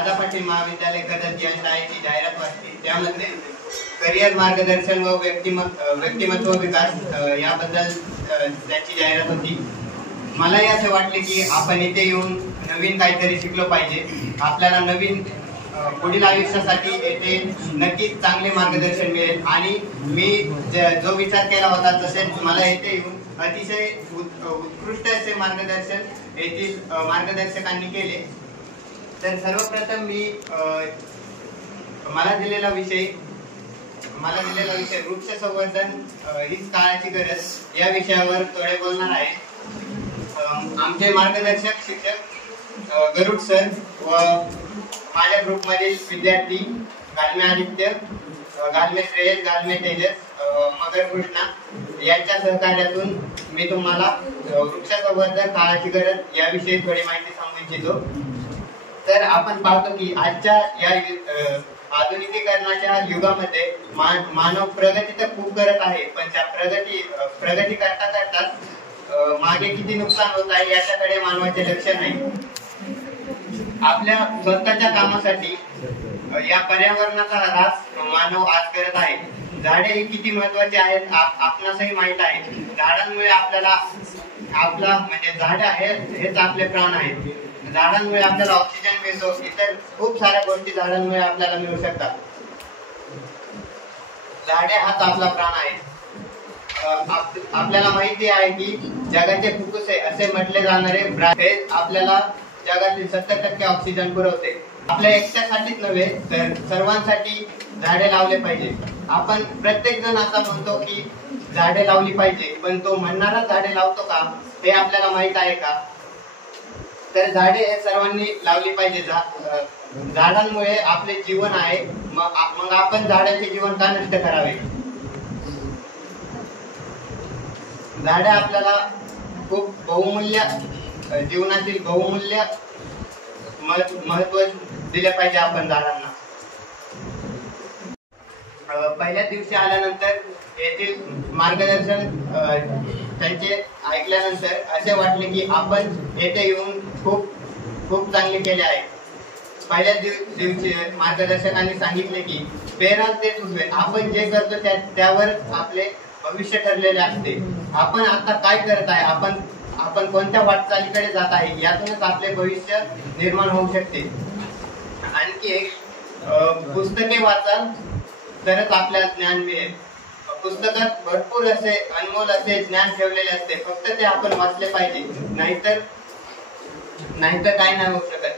दादा पाटील महाविद्यालय कर्जत या शाळेची जाहिरात वाचली। त्यामध्ये करिअर मार्गदर्शन व व्यक्तिमत्व विकास याबद्दल त्याची जाहिरात होती। मलाही असे वाटले की आपण इथे येऊन नवीन काहीतरी शिकलो पाहिजे। आपल्याला नवीन पुढील आयुष्यासाठी येथे नक्कीच चांगले मार्गदर्शन मिळेल आणि मी जो विचार केला होता तसेच मला येथे येऊन अतिशय उत्कृष्ट असे मार्गदर्शन येथील मार्गदर्शकांनी केले। तर सर्वप्रथम मी मला दिलेला विषय वृक्ष संवर्धन हीच काळाची गरज या विषयावर थोडे बोलणार आहे। आमचे मार्गदर्शक शिक्षक गरुड सर व माझ्या ग्रुप मधील विद्यार्थी गालमे आदित्य, गालमे श्रेयस, गालमे तेजस, मगर कृष्णा यांच्या सहकार्यातून मी तुम्हाला वृक्ष संवर्धन काळाची गरज याविषयी थोडी माहिती सांगू इच्छितो। तर आपण पाहतो की आजच्या या आधुनिकीकरणाच्या युगामध्ये मानव प्रगती तर खूप करत आहे, पण त्या प्रगती करता मागे किती नुकसान होत आहे याच्याकडे मानवाचे लक्ष नाही। आपल्या स्वतःच्या कामासाठी या पर्यावरणाचा ऱ्हास मानव आज करत आहे। झाडे ही किती महत्वाची आहेत आपणासही माहित आहे। झाडांमुळे आपला म्हणजे झाड हेच आपले प्राण आहेत। झाडांमुळे आपल्याला ऑक्सिजन मिळतो, इतर खूप साऱ्या गोष्टी झाडांमुळे आपल्याला मिळू शकतात। झाडे हाच आपला प्राण आहे। आपल्याला माहिती आहे की जगाचे फुफ्फुसे असे म्हटले जाणारे हे आपल्याला जगातील 70% ऑक्सिजन पुरवते। आपल्या एकट्यासाठीच नव्हे तर सर्वांसाठी झाडे लावले पाहिजे। आपण प्रत्येक जण असा म्हणतो की झाडे लावली पाहिजे, पण तो म्हणणारा झाडे लावतो का हे आपल्याला माहित आहे का? तर झाडे हे सर्वांनी लावली पाहिजे। झाडांमुळे आपले जीवन आहे, मग आपण झाडांचे जीवन का नष्ट करावे? झाडे आपल्याला खूप बहुमूल्य जीवनातील बहुमूल्य महत्व दिले पाहिजे आपण झाडांना। पहिल्या दिवशी आल्यानंतर येथील मार्गदर्शन त्यांचे ऐकल्यानंतर असे वाटले की आपण येथे येऊन खूप चांगले केले आहे। पहिल्या दिवशी मार्गदर्शकांनी सांगितले की प्रेरणा तेच उजवे, आपण जे करतो त्यावर आपले भविष्य ठरलेले असते। आपण आता काय करत आहे, आपण कोणत्या वाटचालीकडे जात आहे यातूनच आपले भविष्य निर्माण होऊ शकते। आणखी एक, पुस्तके वाचाल तरच आपल्याला ज्ञान मिळेल। पुस्तकात भरपूर असे अनमोल असे ज्ञान ठेवलेले असते, फक्त ते आपण वाचले पाहिजे, नाहीतर काय नाही होऊ शकत।